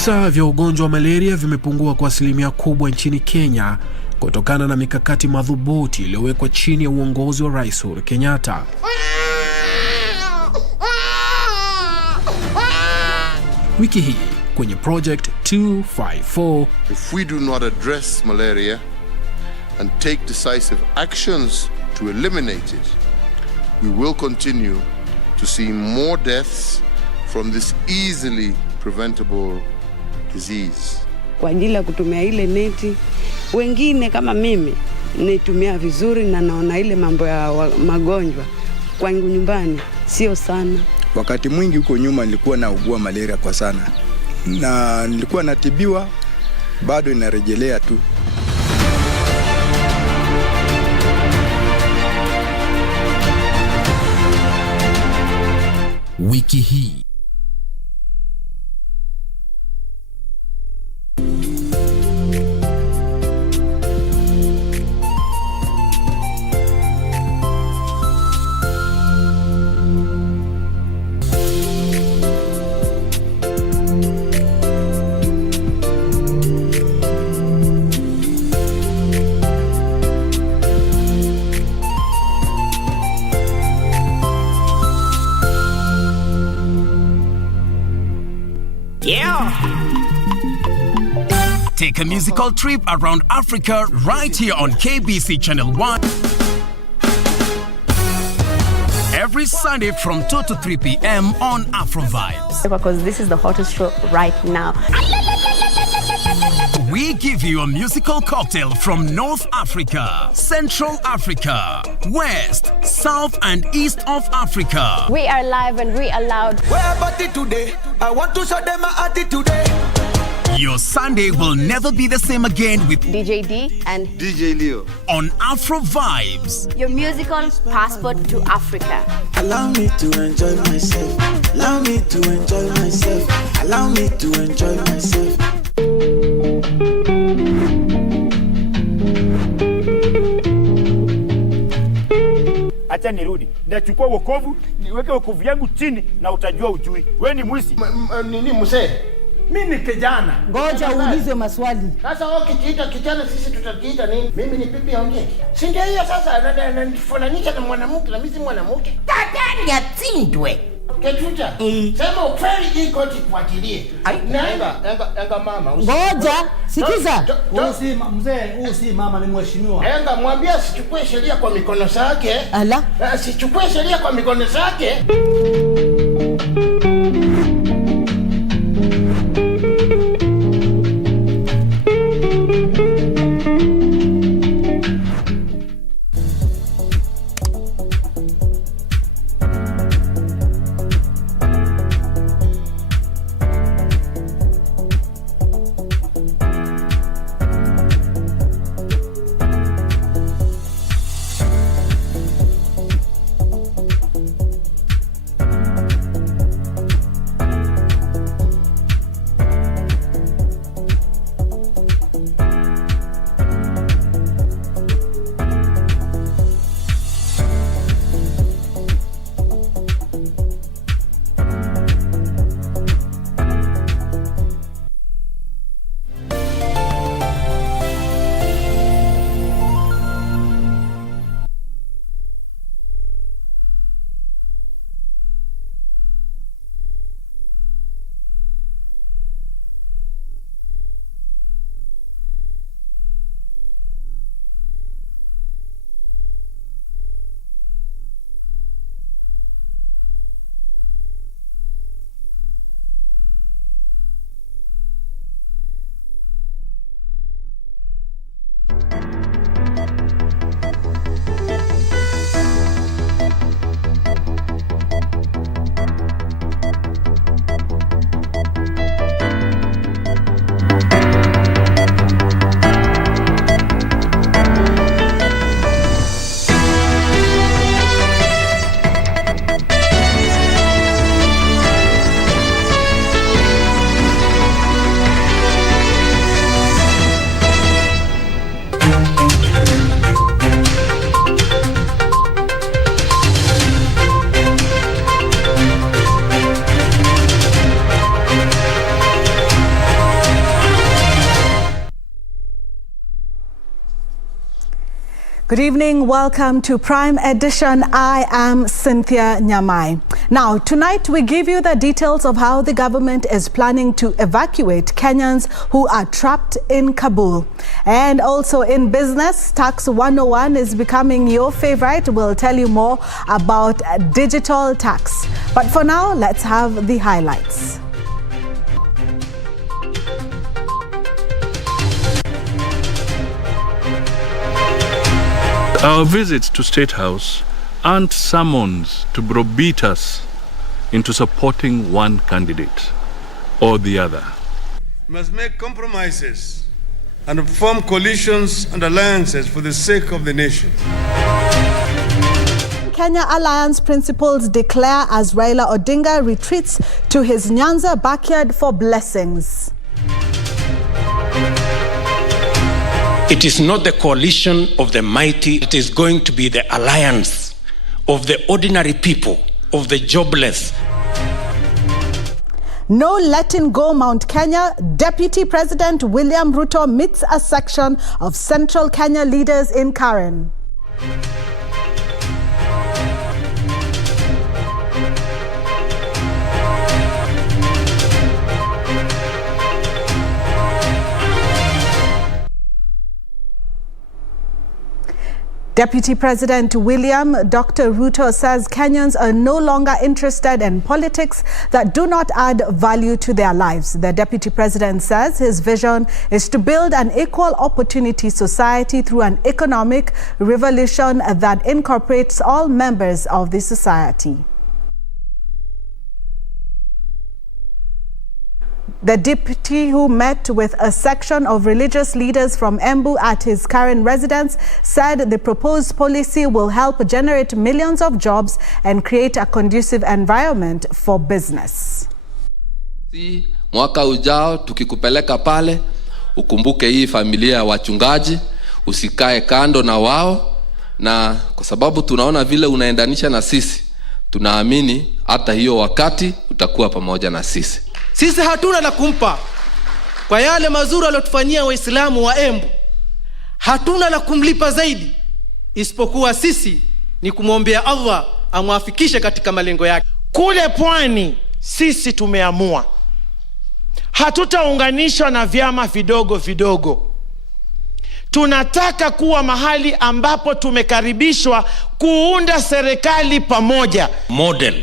Visa vya ugonjwa wa malaria vimepungua kwa asilimia kubwa nchini Kenya kutokana na mikakati madhubuti iliyowekwa chini ya uongozi wa Rais Uhuru Kenyatta. Wiki hii kwenye Project 254, if we do not address malaria and take decisive actions to eliminate it, we will continue to see more deaths from this easily preventable disease. Kwa ajili ya kutumia ile neti, wengine kama mimi nitumia vizuri na naona ile mambo ya magonjwa kwangu nyumbani sio sana. Wakati mwingi huko nyuma nilikuwa naugua malaria kwa sana, na nilikuwa natibiwa, bado inarejelea tu. Wiki hii Take a musical trip around Africa right here on KBC Channel 1. Every Sunday from 2 to 3 p.m. on Afro Vibes. Because this is the hottest show right now. We give you a musical cocktail from North Africa, Central Africa, West, South and East of Africa. We are live and we are loud. Where about it today? I want to show them my attitude today. Your Sunday will never be the same again with DJ D and DJ Leo on Afro Vibes. Your musical passport to Africa. Allow me to enjoy myself. Allow me to enjoy myself. Allow me to enjoy myself. Acha nirudi. Nachukua wokovu, niweke wokovu yangu chini na utajua ujui. Wewe ni mwisi. Nini mzee? Mimi ni kijana. Ngoja uulize maswali. Sasa wao kijiita kijana, sisi tutakiita nini? Mimi ni pipi ya ongea. Si ndio hiyo sasa ananifananisha na mwanamke na mimi si mwanamke. Tatani atindwe. Kechuta. Sema ukweli iko tifuatilie. Enga mama. Ngoja, sikiza. Usi mzee, usi mama ni mheshimiwa. Enga mwambie asichukue sheria kwa mikono zake. Ala. Asichukue sheria kwa mikono zake. Good evening, welcome to Prime Edition. I am Cynthia Nyamai. Now, tonight we give you the details of how the government is planning to evacuate Kenyans who are trapped in Kabul. And also in business, Tax 101 is becoming your favorite. We'll tell you more about digital tax. But for now, let's have the highlights. Our visits to State House aren't summons to browbeat us into supporting one candidate or the other. We must make compromises and form coalitions and alliances for the sake of the nation. Kenya Alliance principals declare as Raila Odinga retreats to his Nyanza backyard for blessings. It is not the coalition of the mighty, it is going to be the alliance of the ordinary people, of the jobless. No letting go Mount Kenya. Deputy President William Ruto meets a section of Central Kenya leaders in Karen. Deputy President Dr. Ruto says Kenyans are no longer interested in politics that do not add value to their lives. The Deputy President says his vision is to build an equal opportunity society through an economic revolution that incorporates all members of the society. The deputy, who met with a section of religious leaders from Embu at his current residence, said the proposed policy will help generate millions of jobs and create a conducive environment for business. Mwaka ujao tukikupeleka pale, ukumbuke hii familia ya wachungaji, usikae kando na wao, na kwa sababu tunaona vile unaendanisha na sisi, tunaamini hata hiyo wakati utakuwa pamoja na sisi. Sisi hatuna la kumpa kwa yale mazuri aliyotufanyia Waislamu wa Embu. Hatuna la kumlipa zaidi isipokuwa sisi ni kumwombea Allah amwafikishe katika malengo yake. Kule pwani sisi tumeamua hatutaunganishwa na vyama vidogo vidogo. Tunataka kuwa mahali ambapo tumekaribishwa kuunda serikali pamoja. Model.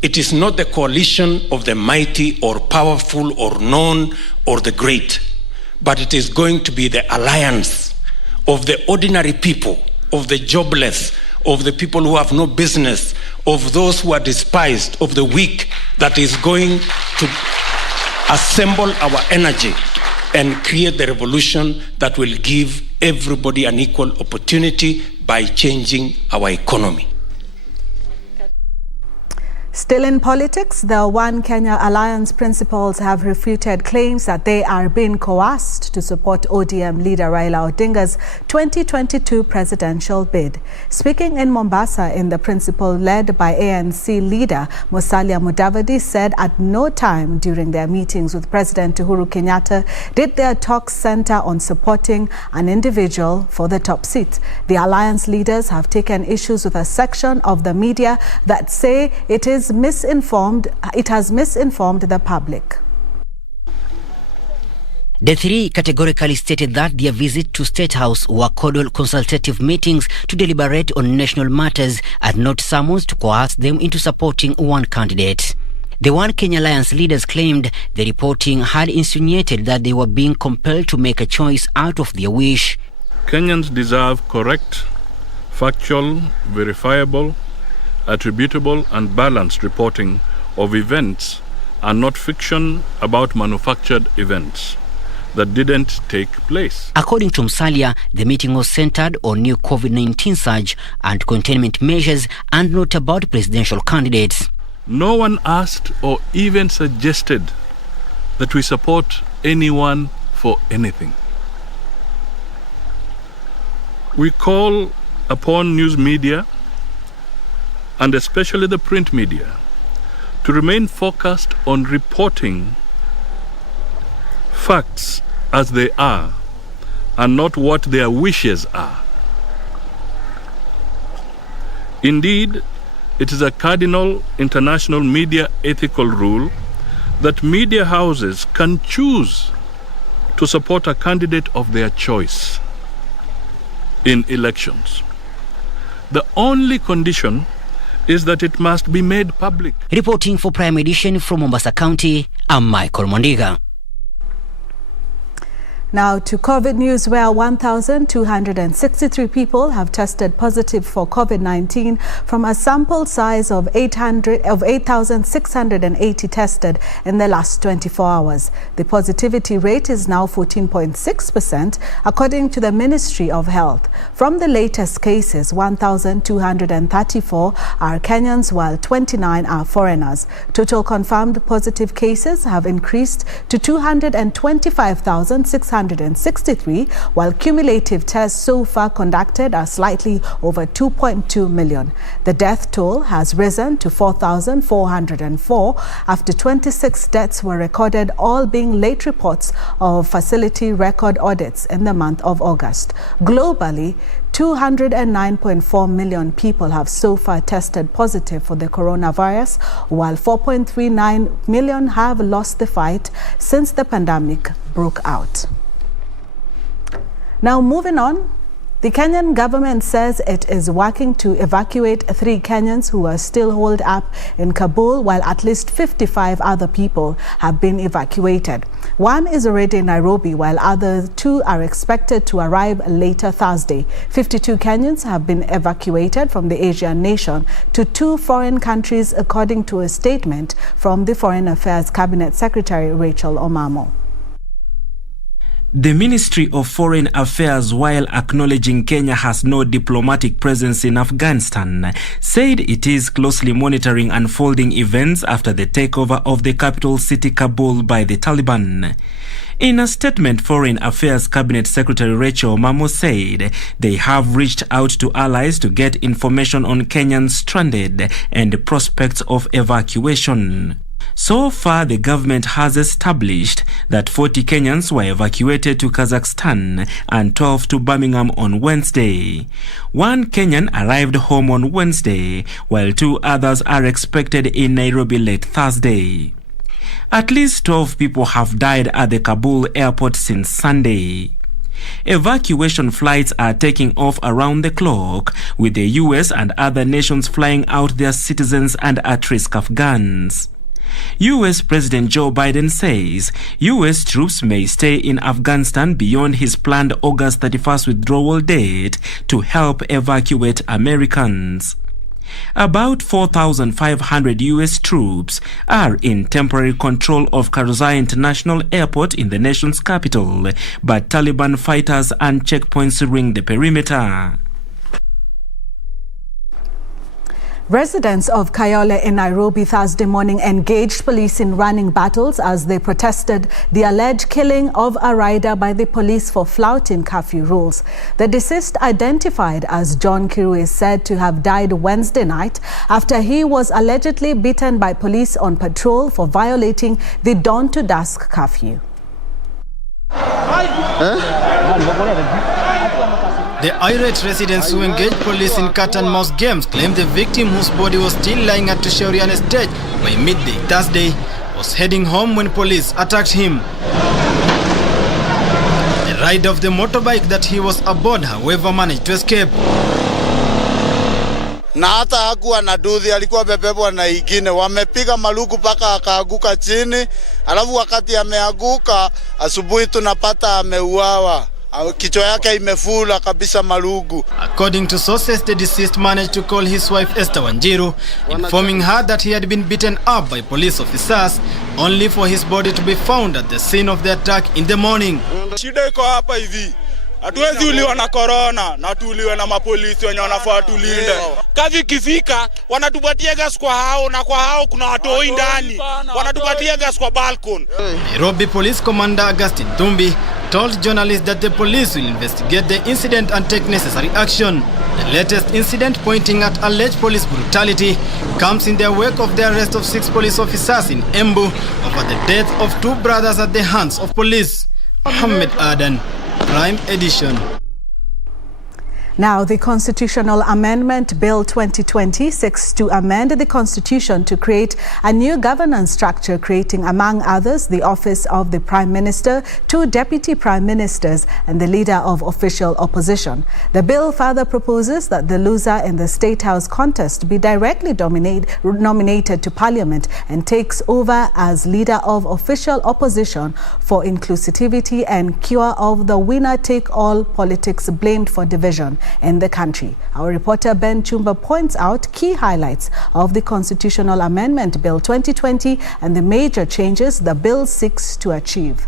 It is not the coalition of the mighty or powerful or known or the great, but it is going to be the alliance of the ordinary people, of the jobless, of the people who have no business, of those who are despised, of the weak, that is going to assemble our energy and create the revolution that will give everybody an equal opportunity by changing our economy. Still in politics, the One Kenya Alliance principals have refuted claims that they are being coerced to support ODM leader Raila Odinga's 2022 presidential bid. Speaking in Mombasa, in the principle led by ANC leader Musalia Mudavadi said at no time during their meetings with President Uhuru Kenyatta did their talks center on supporting an individual for the top seat. The alliance leaders have taken issues with a section of the media that say it has misinformed the public. The three categorically stated that their visit to State House were cordial consultative meetings to deliberate on national matters and not summons to coerce them into supporting one candidate. The One Kenya Alliance leaders claimed the reporting had insinuated that they were being compelled to make a choice out of their wish. Kenyans deserve correct, factual, verifiable, attributable and balanced reporting of events and not fiction about manufactured events that didn't take place. According to Musalia, the meeting was centered on new COVID-19 surge and containment measures and not about presidential candidates. No one asked or even suggested that we support anyone for anything. We call upon news media and especially the print media to remain focused on reporting facts as they are and not what their wishes are. Indeed, it is a cardinal international media ethical rule that media houses can choose to support a candidate of their choice in elections. The only condition is that it must be made public. Reporting for Prime Edition from Mombasa County, I'm Michael Mondiga. Now to COVID news, where 1,263 people have tested positive for COVID-19 from a sample size of 8,680 tested in the last 24 hours. The positivity rate is now 14.6%, according to the Ministry of Health. From the latest cases, 1,234 are Kenyans, while 29 are foreigners. Total confirmed positive cases have increased to 225,663, while cumulative tests so far conducted are slightly over 2.2 million. The death toll has risen to 4,404 after 26 deaths were recorded, all being late reports of facility record audits in the month of August. Globally, 209.4 million people have so far tested positive for the coronavirus, while 4.39 million have lost the fight since the pandemic broke out. Now moving on, the Kenyan government says it is working to evacuate 3 Kenyans who are still holed up in Kabul, while at least 55 other people have been evacuated. One is already in Nairobi, while other 2 are expected to arrive later Thursday. 52 Kenyans have been evacuated from the Asian nation to 2 foreign countries, according to a statement from the Foreign Affairs Cabinet Secretary Rachel Omamo. The Ministry of Foreign Affairs, while acknowledging Kenya has no diplomatic presence in Afghanistan, said it is closely monitoring unfolding events after the takeover of the capital city Kabul by the Taliban. In a statement, Foreign Affairs Cabinet Secretary Rachel Omamo said they have reached out to allies to get information on Kenyans stranded and prospects of evacuation. So far, the government has established that 40 Kenyans were evacuated to Kazakhstan and 12 to Birmingham on Wednesday. 1 Kenyan arrived home on Wednesday, while 2 others are expected in Nairobi late Thursday. At least 12 people have died at the Kabul airport since Sunday. Evacuation flights are taking off around the clock, with the US and other nations flying out their citizens and at-risk Afghans. US President Joe Biden says US troops may stay in Afghanistan beyond his planned August 31st withdrawal date to help evacuate Americans. About 4,500 US troops are in temporary control of Karzai International Airport in the nation's capital, but Taliban fighters and checkpoints ring the perimeter. Residents of Kayole in Nairobi Thursday morning engaged police in running battles as they protested the alleged killing of a rider by the police for flouting curfew rules. The deceased, identified as John Kiru, is said to have died Wednesday night after he was allegedly beaten by police on patrol for violating the dawn to dusk curfew. The irate residents who engaged police in cat and mouse games claimed the victim, whose body was still lying at Tushaurian Estate by midday Thursday, was heading home when police attacked him. The rider of the motorbike that he was aboard, however, managed to escape. Na hata hakuwa na dudhi, alikuwa bebebwa na ingine. Wamepiga malugu paka akaaguka chini, alafu wakati ameaguka asubuhi tunapata ameuawa. Kichwa yake imefula kabisa malugu. According to sources, the deceased managed to call his wife Esther Wanjiru, informing her that he had been beaten up by police officers, only for his body to be found at the scene of the attack in the morning. Shida iko hapa hivi. Hatuwezi uliwa na corona na tuuliwe na mapolisi wenye wanafaa tulinde. Kazi kifika wanatupatia gas kwa hao, na kwa hao kuna watoi ndani. Wanatupatia gas kwa balcony. Nairobi Police Commander Augustine Tumbi told journalists that the police will investigate the incident and take necessary action. The latest incident, pointing at alleged police brutality, comes in the wake of the arrest of 6 police officers in Embu over the death of 2 brothers at the hands of police. Mohammed Adan, Prime Edition. Now, the Constitutional Amendment Bill 2020 seeks to amend the Constitution to create a new governance structure, creating, among others, the office of the Prime Minister, 2 Deputy Prime Ministers, and the Leader of Official Opposition. The bill further proposes that the loser in the State House contest be directly nominated to Parliament and takes over as Leader of Official Opposition for inclusivity and cure of the winner-take-all politics blamed for division in the country. Our reporter Ben Chumba points out key highlights of the Constitutional Amendment Bill 2020 and the major changes the bill seeks to achieve.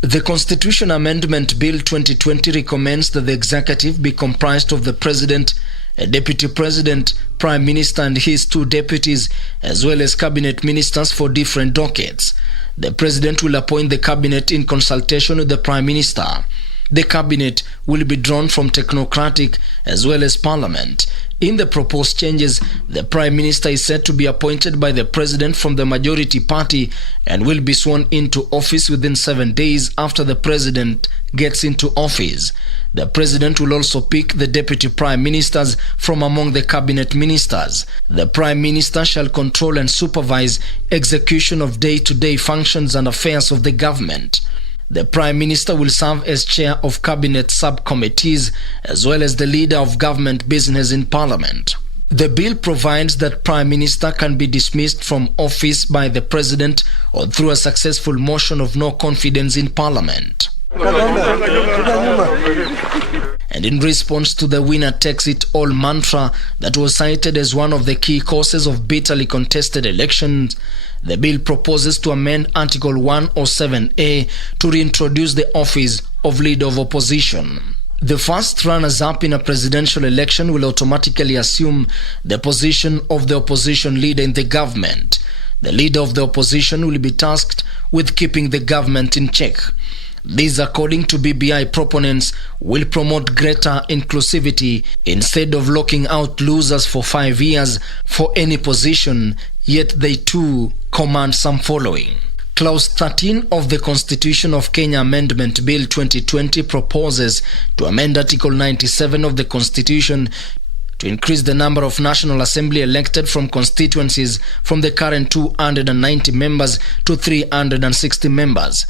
The Constitution Amendment Bill 2020 recommends that the executive be comprised of the President, a Deputy President, Prime Minister and his 2 deputies, as well as cabinet ministers for different dockets. The President will appoint the cabinet in consultation with the Prime Minister. The cabinet will be drawn from technocratic as well as parliament. In the proposed changes, the Prime Minister is said to be appointed by the President from the majority party and will be sworn into office within 7 days after the President gets into office. The President will also pick the Deputy Prime Ministers from among the cabinet ministers. The Prime Minister shall control and supervise execution of day-to-day functions and affairs of the government. The Prime Minister will serve as chair of cabinet subcommittees as well as the leader of government business in Parliament. The bill provides that Prime Minister can be dismissed from office by the President or through a successful motion of no confidence in Parliament. And in response to the winner-takes-it-all mantra that was cited as one of the key causes of bitterly contested elections, the bill proposes to amend Article 107A to reintroduce the office of Leader of Opposition. The first runners-up in a presidential election will automatically assume the position of the opposition leader in the government. The Leader of the Opposition will be tasked with keeping the government in check. This, according to BBI proponents, will promote greater inclusivity instead of locking out losers for 5 years for any position, yet they too command some following. Clause 13 of the Constitution of Kenya Amendment Bill 2020 proposes to amend Article 97 of the Constitution to increase the number of National Assembly elected from constituencies from the current 290 members to 360 members.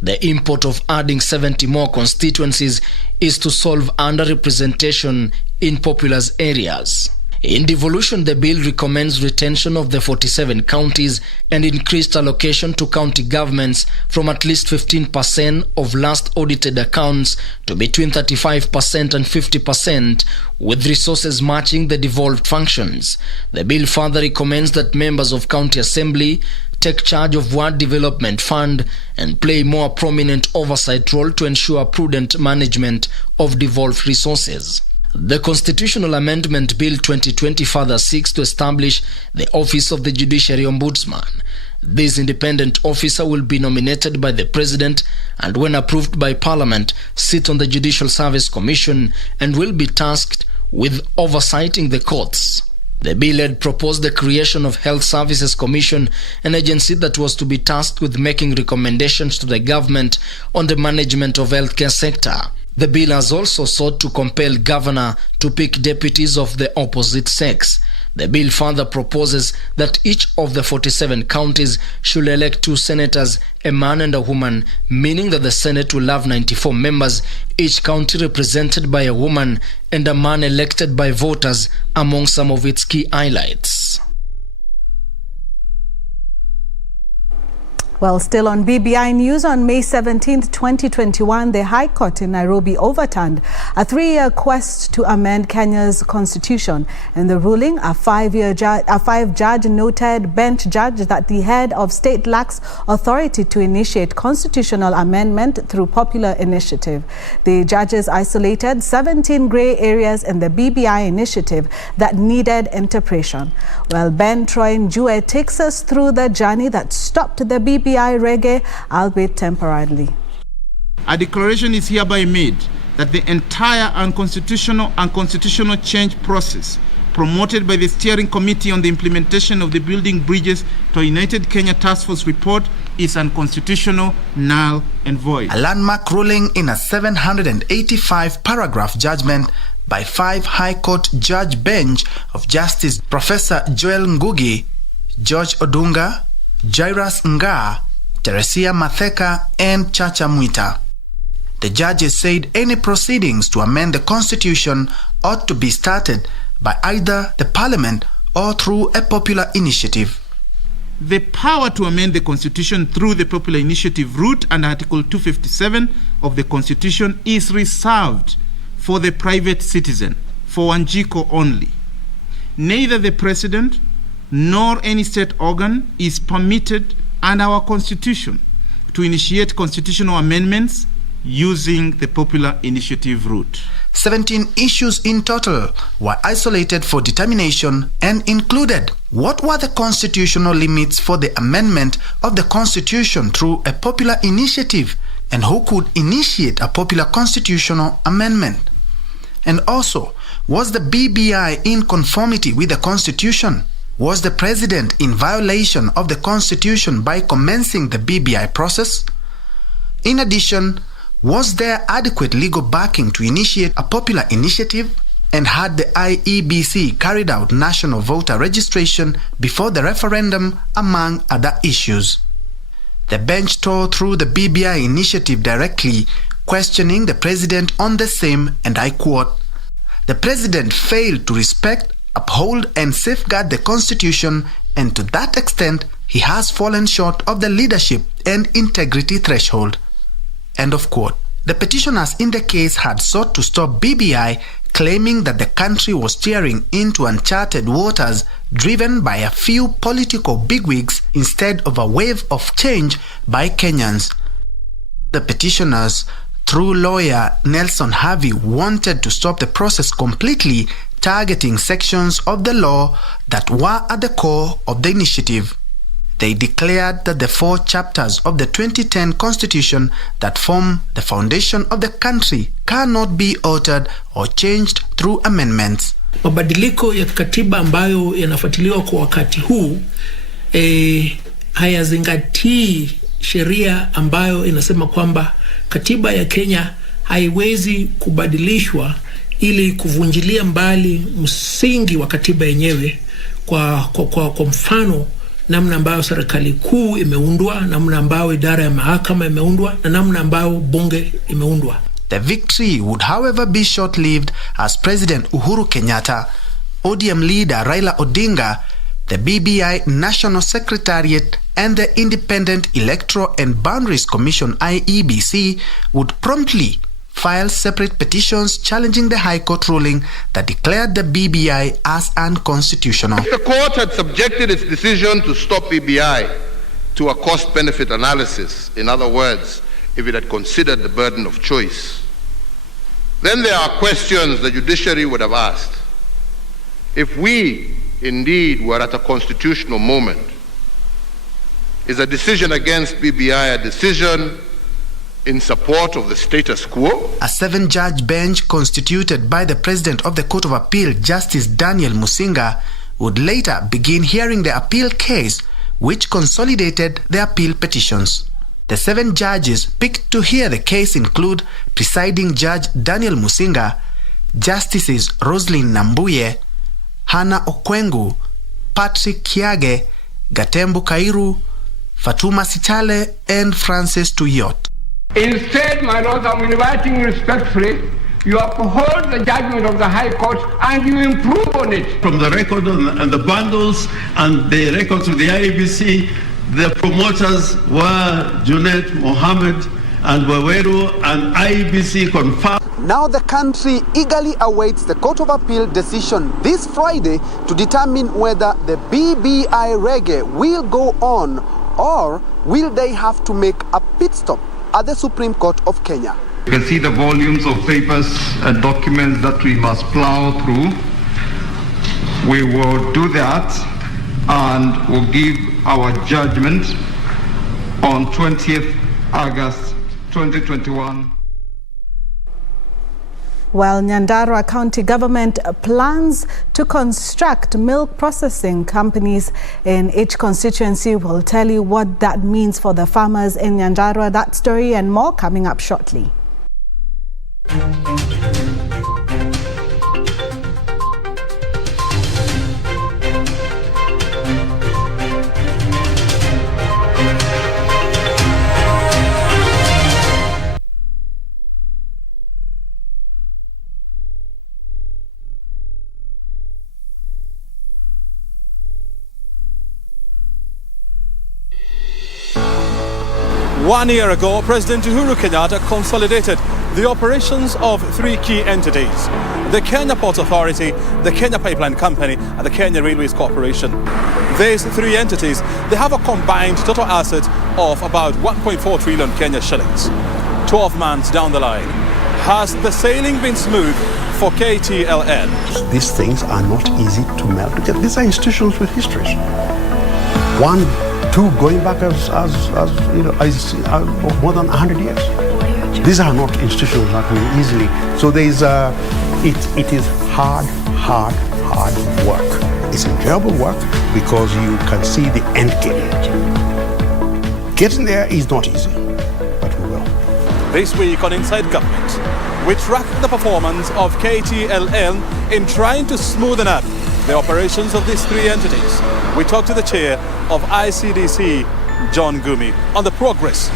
The import of adding 70 more constituencies is to solve underrepresentation in populous areas. In devolution, the bill recommends retention of the 47 counties and increased allocation to county governments from at least 15% of last audited accounts to between 35% and 50%, with resources matching the devolved functions. The bill further recommends that members of county assembly take charge of ward development fund and play more prominent oversight role to ensure prudent management of devolved resources. The Constitutional Amendment Bill 2020 further seeks to establish the Office of the Judiciary Ombudsman. This independent officer will be nominated by the President and, when approved by Parliament, sit on the Judicial Service Commission and will be tasked with oversighting the courts. The bill had proposed the creation of Health Services Commission, an agency that was to be tasked with making recommendations to the government on the management of healthcare sector. The bill has also sought to compel governor to pick deputies of the opposite sex. The bill further proposes that each of the 47 counties should elect 2 senators, a man and a woman, meaning that the Senate will have 94 members, each county represented by a woman and a man elected by voters, among some of its key highlights. Well, still on BBI News, on May 17, 2021, the High Court in Nairobi overturned a 3-year quest to amend Kenya's constitution. In the ruling, a 5-judge noted bench judge that the head of state lacks authority to initiate constitutional amendment through popular initiative. The judges isolated 17 grey areas in the BBI initiative that needed interpretation. Well, Ben Troy Njue takes us through the journey that stopped the BBI reggae, albeit temporarily. A declaration is hereby made that the entire unconstitutional and constitutional change process promoted by the Steering Committee on the Implementation of the Building Bridges to a United Kenya Task Force report is unconstitutional, null and void. A landmark ruling in a 785-paragraph judgment by 5 High Court judge bench of Justice Professor Joel Ngugi, George Odunga, Jairus Nga, Teresia Matheka, and Chacha Mwita. The judges said any proceedings to amend the constitution ought to be started by either the parliament or through a popular initiative. The power to amend the constitution through the popular initiative route under Article 257 of the constitution is reserved for the private citizen, for Wanjiko only. Neither the president nor any state organ is permitted under our constitution to initiate constitutional amendments using the popular initiative route. 17 issues in total were isolated for determination and included: what were the constitutional limits for the amendment of the constitution through a popular initiative, and who could initiate a popular constitutional amendment? And also, was the BBI in conformity with the constitution? Was the president in violation of the constitution by commencing the BBI process? In addition, was there adequate legal backing to initiate a popular initiative? And had the IEBC carried out national voter registration before the referendum, among other issues? The bench tore through the BBI initiative directly, questioning the president on the same, and I quote, "The president failed to respect, uphold and safeguard the constitution, and to that extent he has fallen short of the leadership and integrity threshold." End of quote. The petitioners in the case had sought to stop BBI, claiming that the country was steering into uncharted waters driven by a few political bigwigs instead of a wave of change by Kenyans. The petitioners, through lawyer Nelson Harvey, wanted to stop the process completely, targeting sections of the law that were at the core of the initiative. They declared that the 4 chapters of the 2010 Constitution that form the foundation of the country cannot be altered or changed through amendments. Mabadiliko ya katiba ambayo yanafuatiliwa kwa wakati huu hayazingatii sheria ambayo inasema kwamba katiba ya Kenya haiwezi kubadilishwa ili kuvunjilia mbali msingi wa katiba yenyewe, kwa mfano namna ambayo serikali kuu imeundwa, namna ambayo idara ya mahakama imeundwa, na namna ambayo bunge imeundwa. The victory would however be short-lived as President Uhuru Kenyatta, ODM leader Raila Odinga, the BBI National Secretariat and the Independent Electoral and Boundaries Commission IEBC would promptly file separate petitions challenging the High Court ruling that declared the BBI as unconstitutional. If the court had subjected its decision to stop BBI to a cost-benefit analysis, in other words, if it had considered the burden of choice, then there are questions the judiciary would have asked. If we indeed were at a constitutional moment, is a decision against BBI a decision in support of the status quo? A 7-judge bench constituted by the President of the Court of Appeal, Justice Daniel Musinga, would later begin hearing the appeal case, which consolidated the appeal petitions. The 7 judges picked to hear the case include Presiding Judge Daniel Musinga, Justices Roslyn Nambuye, Hannah Okwengu, Patrick Kiage, Gatembu Kairu, Fatuma Sichale, and Francis Tuyot. Instead, my lords, I'm inviting respectfully, you uphold the judgment of the High Court and you improve on it. From the record and the bundles and the records of the IEBC, the promoters were Junet, Mohammed, and Waweru, and IEBC confirmed. Now the country eagerly awaits the Court of Appeal decision this Friday to determine whether the BBI reggae will go on or will they have to make a pit stop at the Supreme Court of Kenya. You can see the volumes of papers and documents that we must plow through. We will do that and will give our judgment on 20th August 2021. Well, Nyandarua County Government plans to construct milk processing companies in each constituency. We'll tell you what that means for the farmers in Nyandarua. That story and more coming up shortly. One year ago, President Uhuru Kenyatta consolidated the operations of three key entities: the Kenya Ports Authority, the Kenya Pipeline Company, and the Kenya Railways Corporation. These three entities, they have a combined total asset of about 1.4 trillion Kenya shillings. 12 months down the line, has the sailing been smooth for KTLN? These things are not easy to melt. These are institutions with histories. One, two, going back as more than 100 years. These are not institutions that will easily. So there is it is hard work. It's enjoyable work because you can see the end game. Getting there is not easy, but we will. This week on Inside Government, we track the performance of KTLN in trying to smoothen up the operations of these three entities. We talk to the chair of ICDC, John Gumi, on the progress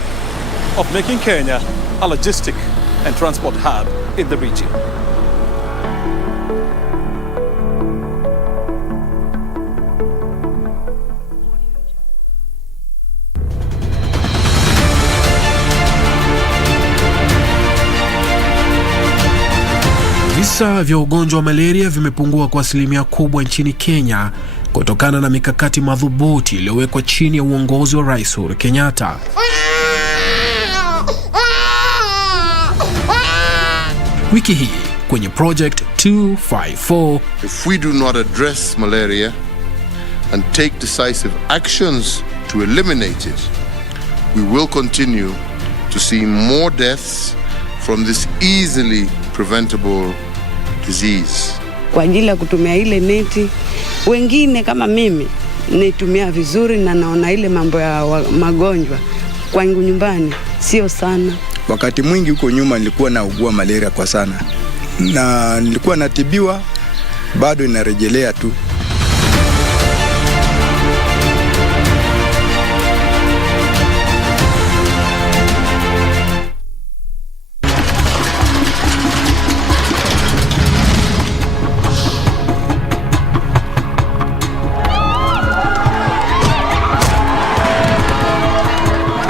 of making Kenya a logistic and transport hub in the region. Visa vya ugonjwa wa malaria vimepungua kwa asilimia kubwa nchini Kenya kutokana na mikakati madhubuti iliyowekwa chini ya uongozi wa Rais Uhuru Kenyatta. Wiki hii kwenye Project 254, if we do not address malaria and take decisive actions to eliminate it, we will continue to see more deaths from this easily preventable disease. Kwa ajili ya kutumia ile neti, wengine kama mimi naitumia vizuri na naona ile mambo ya magonjwa kwangu nyumbani sio sana. Wakati mwingi huko nyuma nilikuwa naugua malaria kwa sana, na nilikuwa natibiwa, bado inarejelea tu.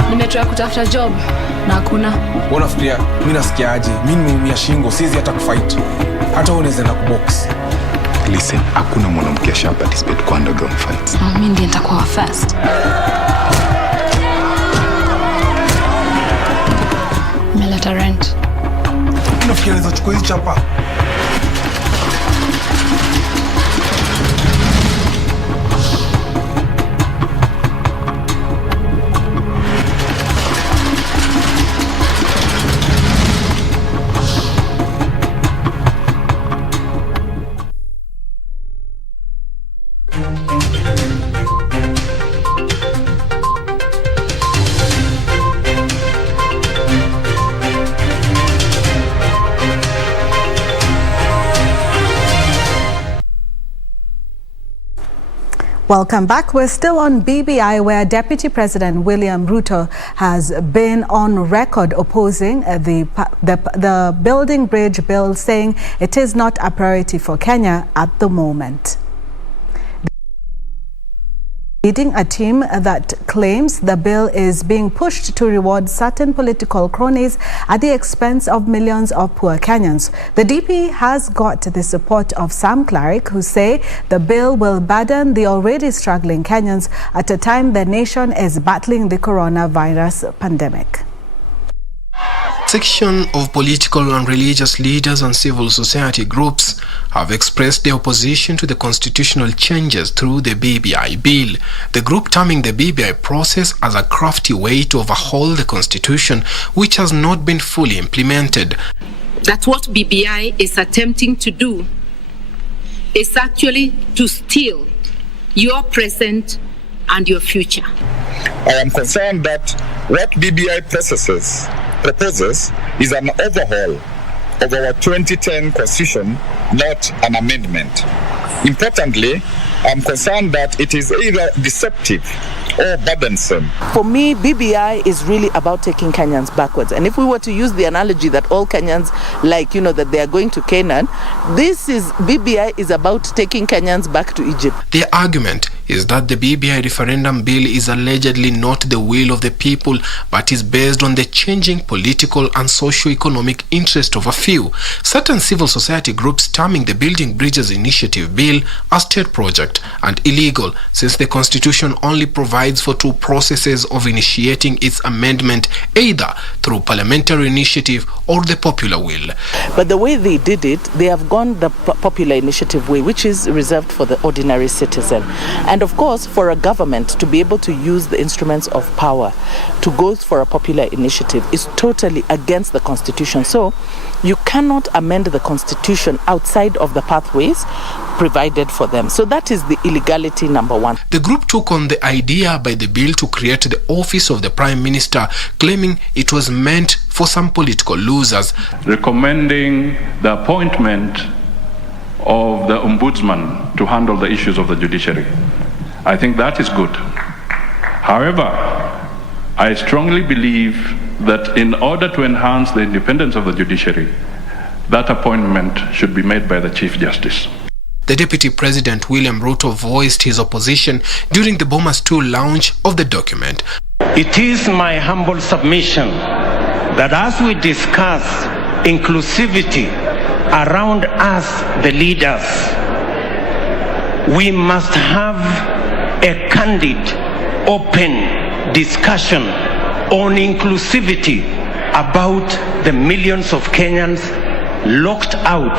Nimetroa kutafuta job na hakuna. Unafikiria mimi nasikiaje? Mimi nimeumia shingo, siwezi hata kufight. Hata wewe unaweza na kubox. Listen, hakuna mwanamke asha participate kwa underground fights. Mimi ndiye nitakuwa first. Melata rent. Unafikiria naweza chukua hizi chapa? Welcome back. We're still on BBI, where Deputy President William Ruto has been on record opposing the building bridge bill, saying it is not a priority for Kenya at the moment. Leading a team that claims the bill is being pushed to reward certain political cronies at the expense of millions of poor Kenyans. The DP has got the support of some clerics who say the bill will burden the already struggling Kenyans at a time the nation is battling the coronavirus pandemic. Section of political and religious leaders and civil society groups have expressed their opposition to the constitutional changes through the BBI bill. The group terming the BBI process as a crafty way to overhaul the constitution, which has not been fully implemented. that what BBI is attempting to do is actually to steal your present and your future. I am concerned that what BBI proposes is an overhaul of our 2010 Constitution, not an amendment. Importantly, I'm concerned that it is either deceptive or burdensome. For me, BBI is really about taking Kenyans backwards. And if we were to use the analogy that all Kenyans like, that they are going to Canaan, BBI is about taking Kenyans back to Egypt. Their argument is that the BBI referendum bill is allegedly not the will of the people, but is based on the changing political and socio-economic interest of a few. Certain civil society groups terming the Building Bridges Initiative bill a state project and illegal, since the Constitution only provides for two processes of initiating its amendment, either through parliamentary initiative or the popular will. But the way they did it, they have gone the popular initiative way, which is reserved for the ordinary citizen. And of course, for a government to be able to use the instruments of power to go for a popular initiative is totally against the Constitution. So you cannot amend the Constitution outside of the pathways provided for them. So that is the illegality number one. The group took on the idea by the bill to create the office of the Prime Minister, claiming it was meant for some political losers. Recommending the appointment of the Ombudsman to handle the issues of the judiciary. I think that is good. However, I strongly believe that in order to enhance the independence of the judiciary, that appointment should be made by the Chief Justice. The Deputy President William Ruto voiced his opposition during the Bomas 2 launch of the document. It is my humble submission that as we discuss inclusivity around us, the leaders, we must have a candid, open discussion on inclusivity about the millions of Kenyans locked out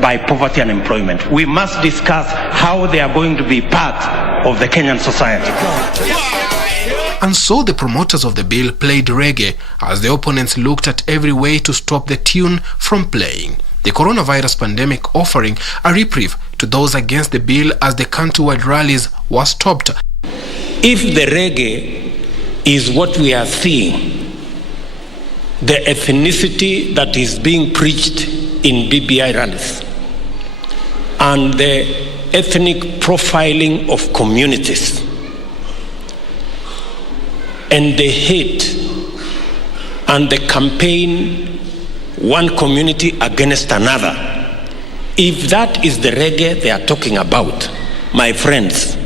by poverty and employment. We must discuss how they are going to be part of the Kenyan society. And so the promoters of the bill played reggae as the opponents looked at every way to stop the tune from playing. The coronavirus pandemic offering a reprieve to those against the bill as the countrywide rallies were stopped. If the reggae is what we are seeing, the ethnicity that is being preached in BBI rallies, and the ethnic profiling of communities, and the hate and the campaign one community against another, if that is the reggae they are talking about, my friends,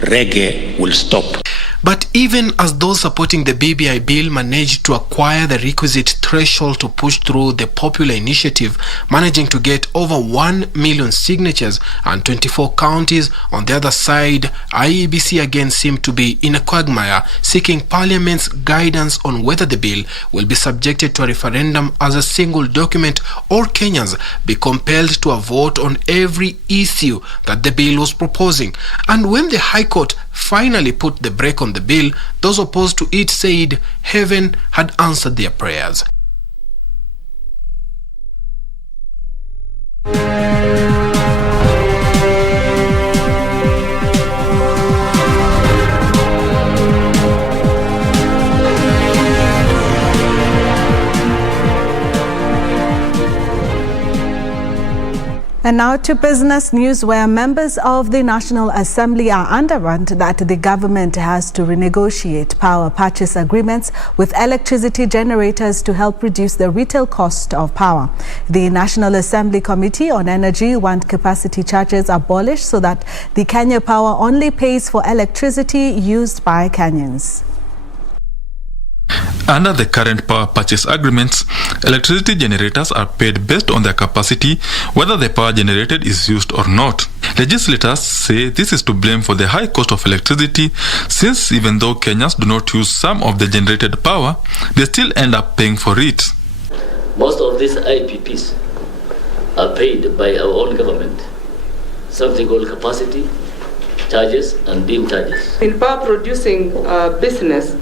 reggae will stop. But even as those supporting the BBI bill managed to acquire the requisite threshold to push through the popular initiative, managing to get over 1 million signatures and 24 counties, on the other side, IEBC again seemed to be in a quagmire, seeking Parliament's guidance on whether the bill will be subjected to a referendum as a single document, or Kenyans be compelled to a vote on every issue that the bill was proposing. And when the High Court finally put the brake on the bill, those opposed to it said heaven had answered their prayers. And now to business news, where members of the National Assembly are underwhelmed that the government has to renegotiate power purchase agreements with electricity generators to help reduce the retail cost of power. The National Assembly Committee on Energy want capacity charges abolished so that the Kenya Power only pays for electricity used by Kenyans. Under the current power purchase agreements, electricity generators are paid based on their capacity, whether the power generated is used or not. Legislators say this is to blame for the high cost of electricity, since even though Kenyans do not use some of the generated power, they still end up paying for it. Most of these IPPs are paid by our own government, something called capacity charges and beam charges. In power producing business,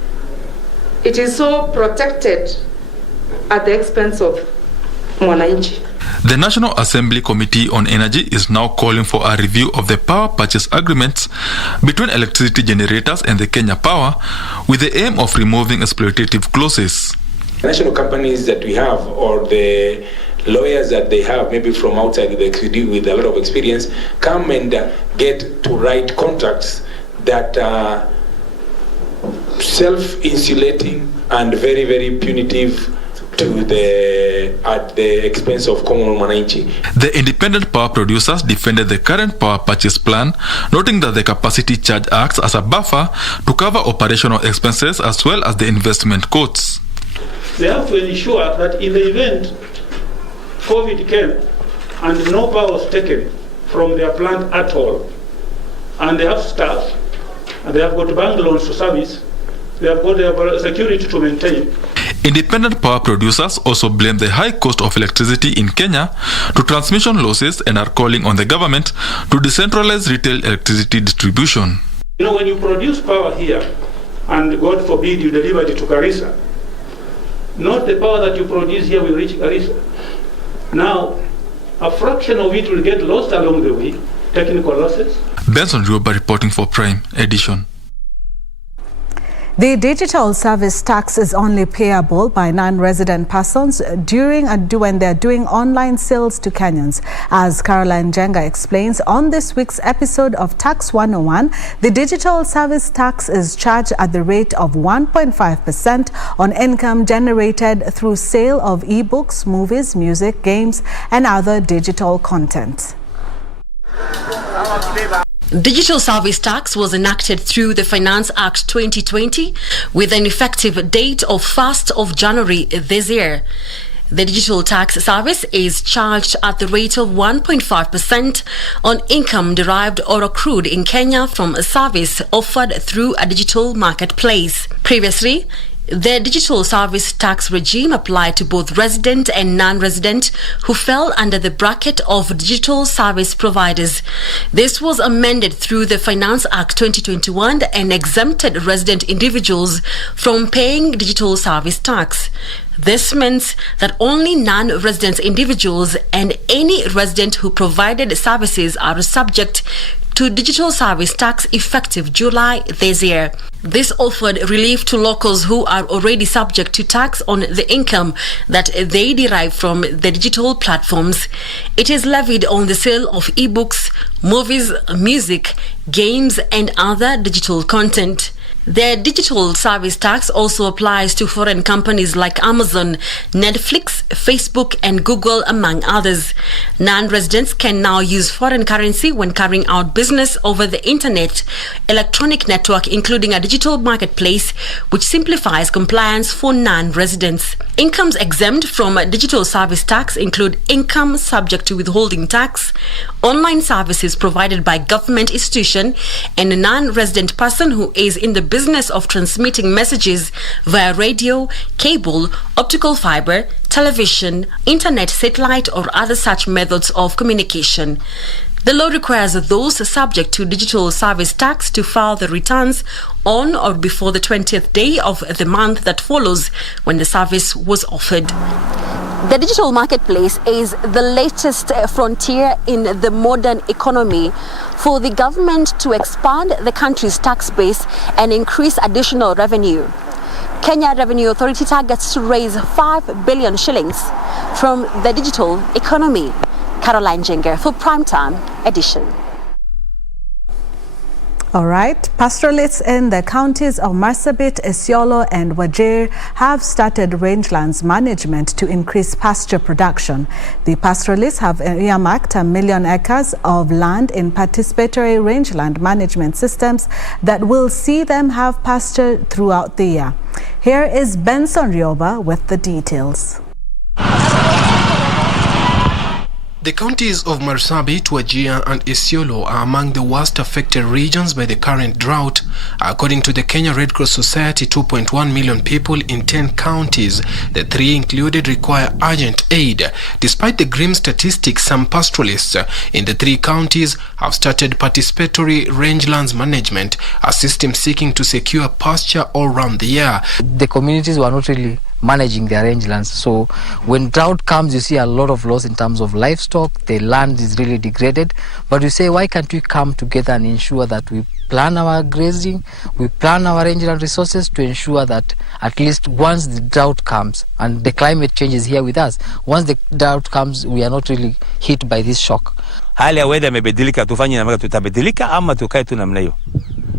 it is so protected at the expense of mwananchi. The National Assembly Committee on Energy is now calling for a review of the power purchase agreements between electricity generators and the Kenya Power with the aim of removing exploitative clauses. National companies that we have, or the lawyers that they have, maybe from outside with a lot of experience, come and get to write contracts that are self-insulating and very, very punitive at the expense of common mwananchi. The independent power producers defended the current power purchase plan, noting that the capacity charge acts as a buffer to cover operational expenses as well as the investment costs. They have to ensure that in the event COVID came and no power was taken from their plant at all, and they have staff, and they have got bank loans to service, they have got their security to maintain. Independent power producers also blame the high cost of electricity in Kenya to transmission losses and are calling on the government to decentralize retail electricity distribution. You know, when you produce power here, and God forbid you deliver it to Garissa, not the power that you produce here will reach Garissa. Now, a fraction of it will get lost along the way, technical losses. Benson Rioba reporting for Prime Edition. The digital service tax is only payable by non-resident persons during and when they are doing online sales to Kenyans. As Caroline Jenga explains on this week's episode of Tax 101, the digital service tax is charged at the rate of 1.5% on income generated through sale of e-books, movies, music, games, and other digital content. Digital Service Tax was enacted through the Finance Act 2020 with an effective date of 1st of January this year. The digital tax service is charged at the rate of 1.5% on income derived or accrued in Kenya from a service offered through a digital marketplace. Previously, the digital service tax regime applied to both resident and non-resident who fell under the bracket of digital service providers. This was amended through the Finance Act 2021 and exempted resident individuals from paying digital service tax. This means that only non-resident individuals and any resident who provided services are subject to digital service tax effective July this year. This offered relief to locals who are already subject to tax on the income that they derive from the digital platforms. It is levied on the sale of e-books, movies, music, games, and other digital content. The digital service tax also applies to foreign companies like Amazon, Netflix, Facebook, and Google, among others. Non-residents can now use foreign currency when carrying out business over the internet, electronic network, including a digital marketplace, which simplifies compliance for non-residents. Incomes exempt from digital service tax include income subject to withholding tax, online services provided by government institution, and a non-resident person who is in the business of transmitting messages via radio, cable, optical fiber, television, internet, satellite, or other such methods of communication. The law requires those subject to digital service tax to file the returns on or before the 20th day of the month that follows when the service was offered. The digital marketplace is the latest frontier in the modern economy for the government to expand the country's tax base and increase additional revenue. Kenya Revenue Authority targets to raise 5 billion shillings from the digital economy. Caroline Jenga for Primetime Edition. All right, pastoralists in the counties of Marsabit, Isiolo and Wajir have started rangelands management to increase pasture production. The pastoralists have earmarked 1 million acres of land in participatory rangeland management systems that will see them have pasture throughout the year. Here is Benson Rioba with the details. The counties of Marsabit, Wajir and Isiolo are among the worst affected regions by the current drought. According to the Kenya Red Cross Society, 2.1 million people in 10 counties, the 3 included, require urgent aid. Despite the grim statistics, some pastoralists in the 3 counties have started participatory rangelands management, a system seeking to secure pasture all round the year. The communities were not really managing their rangelands. So when drought comes, you see a lot of loss in terms of livestock. The land is really degraded. But we say, why can't we come together and ensure that we plan our grazing, we plan our rangeland resources to ensure that at least once the drought comes, and the climate change is here with us, once the drought comes, we are not really hit by this shock. Hali ya weather imebadilika, tufanye namna tutabadilika ama tukae tu namna hiyo.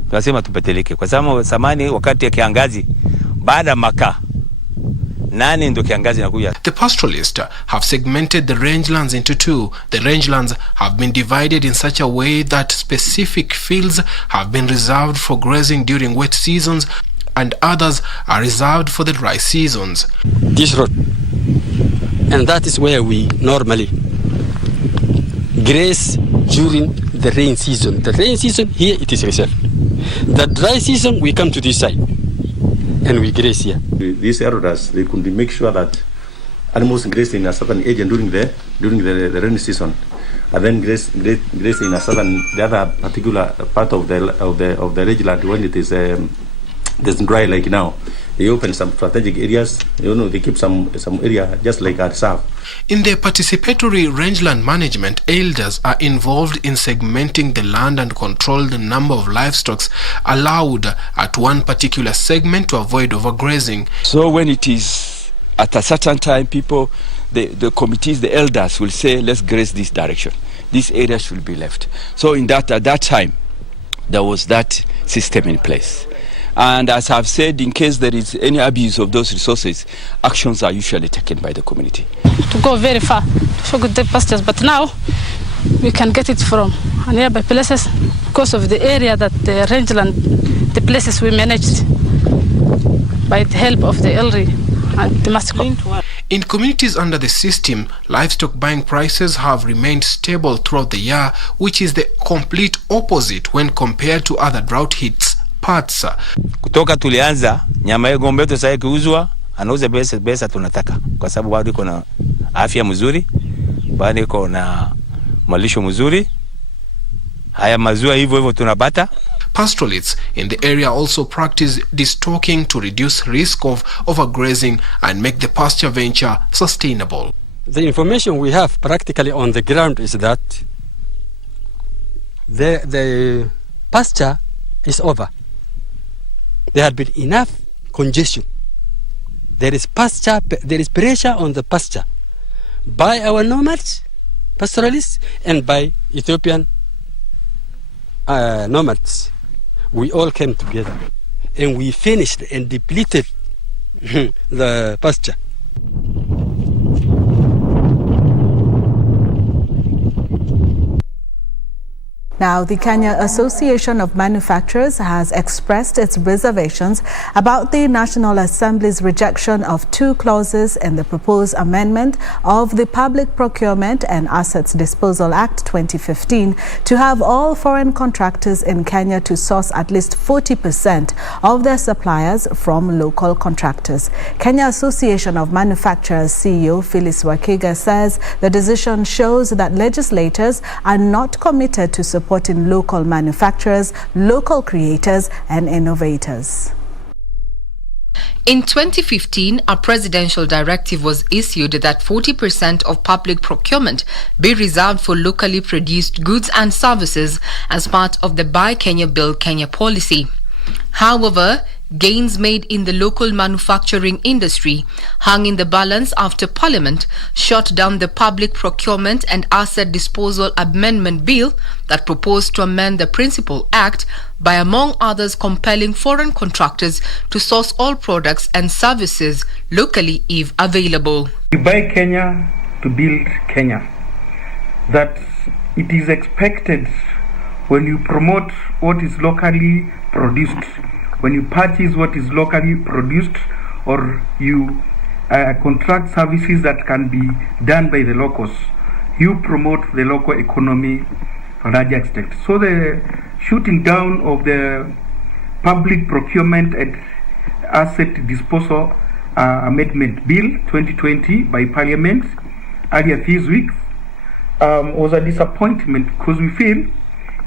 Tunasema tubadilike kwa sababu samani wakati ya kiangazi baada makaa nani ndo kiangazi nakuja. The pastoralists have segmented the rangelands into two. The rangelands have been divided in such a way that specific fields have been reserved for grazing during wet seasons and others are reserved for the dry seasons. This road, and that is where we normally graze during the rain season. The rain season, here it is reserved. The dry season, we come to this side and we graze here. These elders, they could make sure that animals graze in a certain age and during the rainy season, and then graze in a certain the other particular part of the rangeland when it is dry like now. They open some strategic areas, they keep some area just like a reserve. In the participatory rangeland management, elders are involved in segmenting the land and control the number of livestock allowed at one particular segment to avoid overgrazing. So when it is at a certain time, people, the committees, the elders will say, let's graze this direction. This area should be left. So at that time, there was that system in place. And as I've said, in case there is any abuse of those resources, actions are usually taken by the community. To go very far to show good pastures, but now we can get it from nearby places because of the area that the rangeland, the places we managed by the help of the elderly and the master. In communities under the system, livestock buying prices have remained stable throughout the year, which is the complete opposite when compared to other drought hits. Kutoka tulianza nyama ya ng'ombe yetu sasa kuuzwa anauza pesa tunataka kwa sababu bado iko na afya mzuri, bado iko na malisho mzuri. Haya maziwa hivyo tunapata. Pastoralists in the area also practice destocking to reduce risk of overgrazing and make the pasture venture sustainable. The information we have practically on the ground is that the pasture is over. There had been enough congestion. There is pasture, there is pressure on the pasture by our nomads, pastoralists, and by Ethiopian nomads. We all came together and we finished and depleted the pasture. Now, the Kenya Association of Manufacturers has expressed its reservations about the National Assembly's rejection of two clauses in the proposed amendment of the Public Procurement and Assets Disposal Act 2015 to have all foreign contractors in Kenya to source at least 40% of their suppliers from local contractors. Kenya Association of Manufacturers CEO Phyllis Wakiga says the decision shows that legislators are not committed to supporting local manufacturers, local creators and innovators. In 2015, a presidential directive was issued that 40% of public procurement be reserved for locally produced goods and services as part of the Buy Kenya Build Kenya policy. However, gains made in the local manufacturing industry hung in the balance after Parliament shot down the Public Procurement and Asset Disposal Amendment Bill that proposed to amend the Principal Act by, among others, compelling foreign contractors to source all products and services locally if available. We buy Kenya to build Kenya. That it is expected when you promote what is locally produced, when you purchase what is locally produced, or you contract services that can be done by the locals, you promote the local economy to a large extent. So the shooting down of the Public Procurement and Asset Disposal Amendment Bill 2020 by Parliament earlier this week was a disappointment, because we feel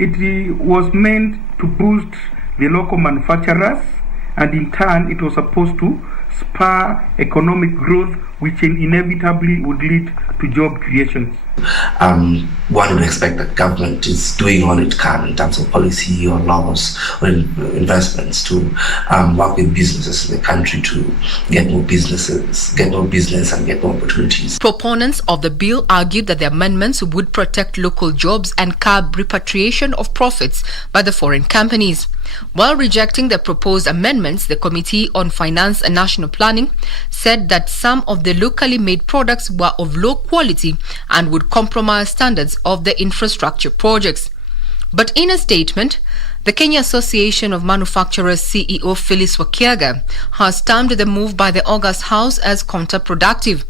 it was meant to boost the local manufacturers, and in turn it was supposed to spur economic growth, which inevitably would lead to job creations. One would expect that government is doing all it can in terms of policy or laws or investments to work with businesses in the country to get more business and get more opportunities. Proponents of the bill argued that the amendments would protect local jobs and curb repatriation of profits by the foreign companies. While rejecting the proposed amendments, the Committee on Finance and National Planning said that some of the locally made products were of low quality and would compromise standards of the infrastructure projects. But in a statement, the Kenya Association of Manufacturers CEO Phyllis Wakiaga has termed the move by the August House as counterproductive.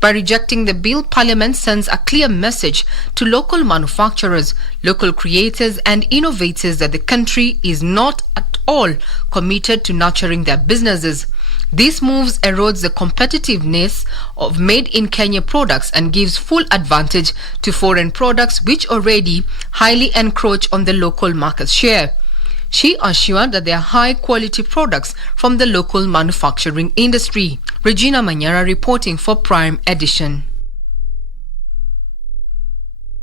By rejecting the bill, Parliament sends a clear message to local manufacturers, local creators and innovators that the country is not at all committed to nurturing their businesses. This move erodes the competitiveness of made-in-Kenya products and gives full advantage to foreign products which already highly encroach on the local market share. She assured that they are high-quality products from the local manufacturing industry. Regina Manyara reporting for Prime Edition.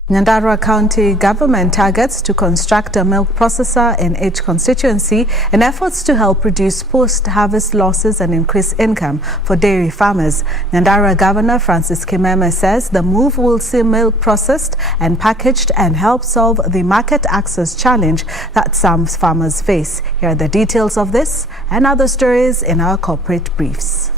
Nyandarua County Government targets to construct a milk processor in each constituency in efforts to help reduce post-harvest losses and increase income for dairy farmers. Nyandarua Governor Francis Kimeme says the move will see milk processed and packaged and help solve the market access challenge that some farmers face. Here are the details of this and other stories in our corporate briefs.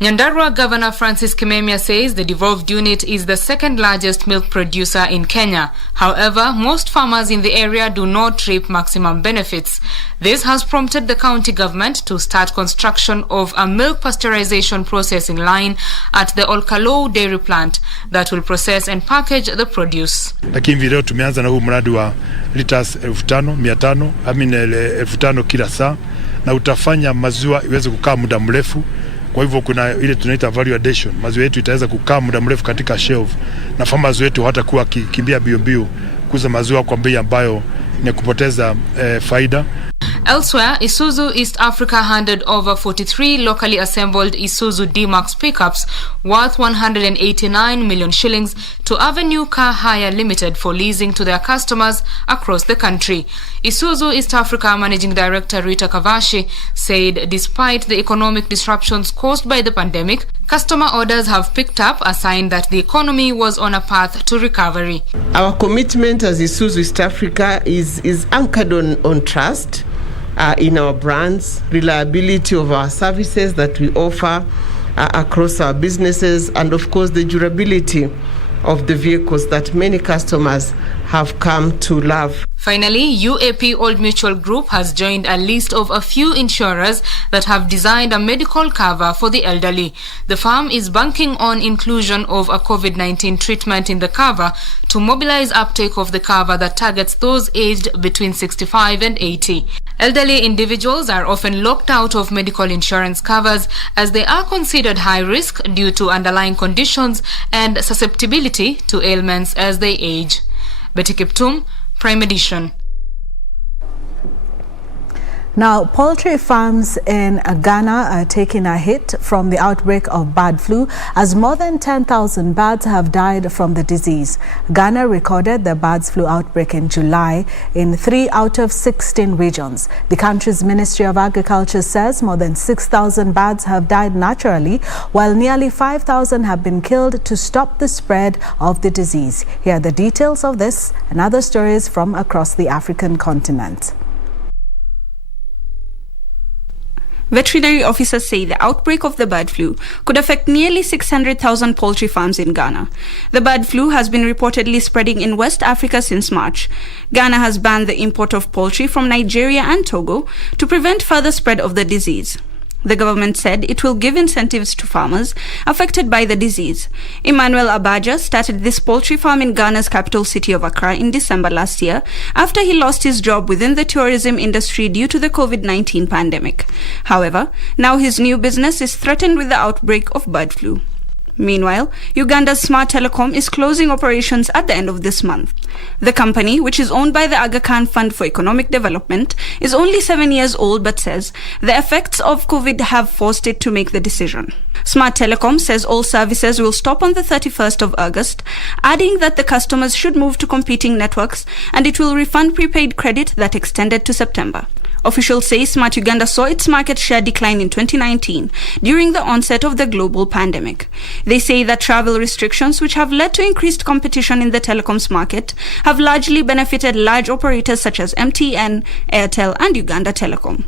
Nyandarua Governor Francis Kimemia says the devolved unit is the second largest milk producer in Kenya. However, most farmers in the area do not reap maximum benefits. This has prompted the county government to start construction of a milk pasteurization processing line at the Olkalou dairy plant that will process and package the produce. Lakini video tumeanza na huu mradi wa liters 5,000 kila saa na utafanya maziwa iweze kukaa muda mrefu. Kwa hivyo kuna ile tunaita value addition. Maziwa yetu itaweza kukaa muda mrefu katika shelf na farmers wetu hatakuwa kimbia bio kuuza maziwa kwa bei ambayo ni kupoteza faida. Elsewhere, Isuzu East Africa handed over 43 locally assembled Isuzu D-Max pickups worth 189 million shillings to Avenue Car Hire Limited for leasing to their customers across the country. Isuzu East Africa Managing Director Rita Kavashi said despite the economic disruptions caused by the pandemic, customer orders have picked up, a sign that the economy was on a path to recovery. Our commitment as Isuzu East Africa is anchored on trust in our brands, reliability of our services that we offer across our businesses, and of course the durability of the vehicles that many customers have come to love. Finally, UAP Old Mutual Group has joined a list of a few insurers that have designed a medical cover for the elderly. The firm is banking on inclusion of a COVID-19 treatment in the cover to mobilize uptake of the cover that targets those aged between 65 and 80. Elderly individuals are often locked out of medical insurance covers as they are considered high risk due to underlying conditions and susceptibility to ailments as they age. Betty Kiptum, Prime Edition. Now, poultry farms in Ghana are taking a hit from the outbreak of bird flu as more than 10,000 birds have died from the disease. Ghana recorded the bird flu outbreak in July in 3 out of 16 regions. The country's Ministry of Agriculture says more than 6,000 birds have died naturally, while nearly 5,000 have been killed to stop the spread of the disease. Here are the details of this and other stories from across the African continent. Veterinary officers say the outbreak of the bird flu could affect nearly 600,000 poultry farms in Ghana. The bird flu has been reportedly spreading in West Africa since March. Ghana has banned the import of poultry from Nigeria and Togo to prevent further spread of the disease. The government said it will give incentives to farmers affected by the disease. Emmanuel Abaja started this poultry farm in Ghana's capital city of Accra in December last year after he lost his job within the tourism industry due to the COVID-19 pandemic. However, now his new business is threatened with the outbreak of bird flu. Meanwhile, Uganda's Smart Telecom is closing operations at the end of this month. The company, which is owned by the Afghan Fund for Economic Development, is only 7 years old but says the effects of COVID have forced it to make the decision. Smart Telecom says all services will stop on the 31st of August, adding that the customers should move to competing networks and it will refund prepaid credit that extended to September. Officials say Smart Uganda saw its market share decline in 2019 during the onset of the global pandemic. They say that travel restrictions, which have led to increased competition in the telecoms market, have largely benefited large operators such as MTN, Airtel and Uganda Telecom.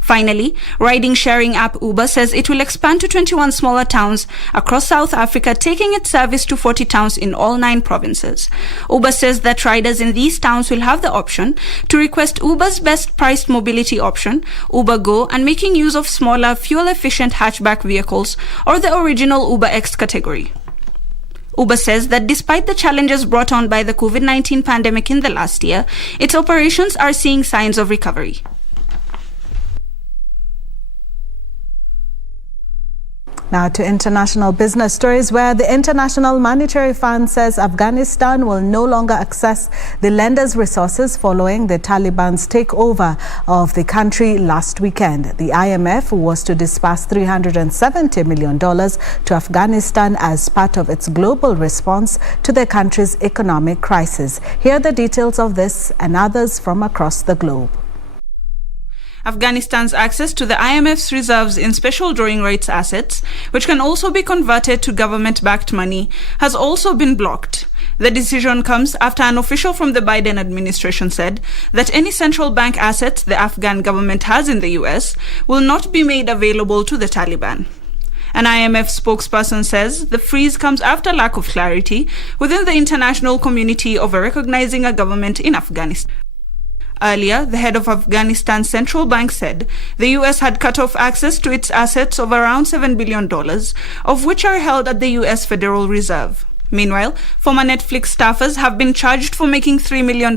Finally, riding-sharing app Uber says it will expand to 21 smaller towns across South Africa, taking its service to 40 towns in all 9 provinces. Uber says that riders in these towns will have the option to request Uber's best-priced mobility option, Uber Go, and making use of smaller, fuel-efficient hatchback vehicles or the original Uber X category. Uber says that despite the challenges brought on by the COVID-19 pandemic in the last year, its operations are seeing signs of recovery. Now to international business stories, where the International Monetary Fund says Afghanistan will no longer access the lender's resources following the Taliban's takeover of the country last weekend. The IMF was to disburse $370 million to Afghanistan as part of its global response to the country's economic crisis. Here are the details of this and others from across the globe. Afghanistan's access to the IMF's reserves in special drawing rights assets, which can also be converted to government-backed money, has also been blocked. The decision comes after an official from the Biden administration said that any central bank assets the Afghan government has in the US will not be made available to the Taliban. An IMF spokesperson says the freeze comes after lack of clarity within the international community over recognizing a government in Afghanistan. Earlier, the head of Afghanistan's central bank said the US had cut off access to its assets of around $7 billion, of which are held at the US Federal Reserve. Meanwhile, former Netflix staffers have been charged for making $3 million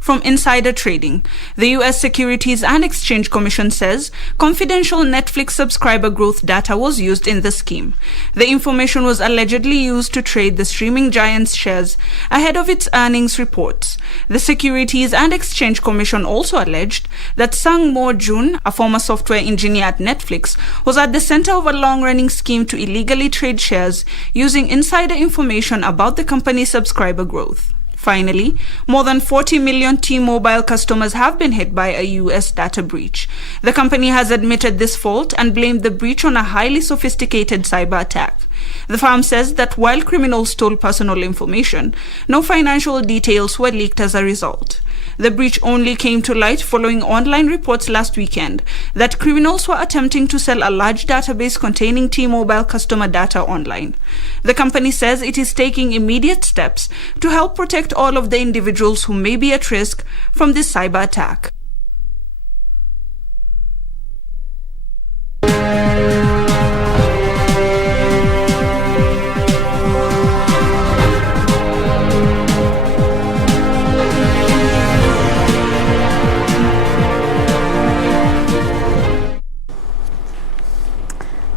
from insider trading. The U.S. Securities and Exchange Commission says confidential Netflix subscriber growth data was used in the scheme. The information was allegedly used to trade the streaming giant's shares ahead of its earnings reports. The Securities and Exchange Commission also alleged that Sang Mo Jun, a former software engineer at Netflix, was at the center of a long-running scheme to illegally trade shares using insider information about the company's subscriber growth. Finally, more than 40 million T-Mobile customers have been hit by a U.S. data breach. The company has admitted this fault and blamed the breach on a highly sophisticated cyber attack. The firm says that while criminals stole personal information, no financial details were leaked as a result. The breach only came to light following online reports last weekend that criminals were attempting to sell a large database containing T-Mobile customer data online. The company says it is taking immediate steps to help protect all of the individuals who may be at risk from this cyber attack.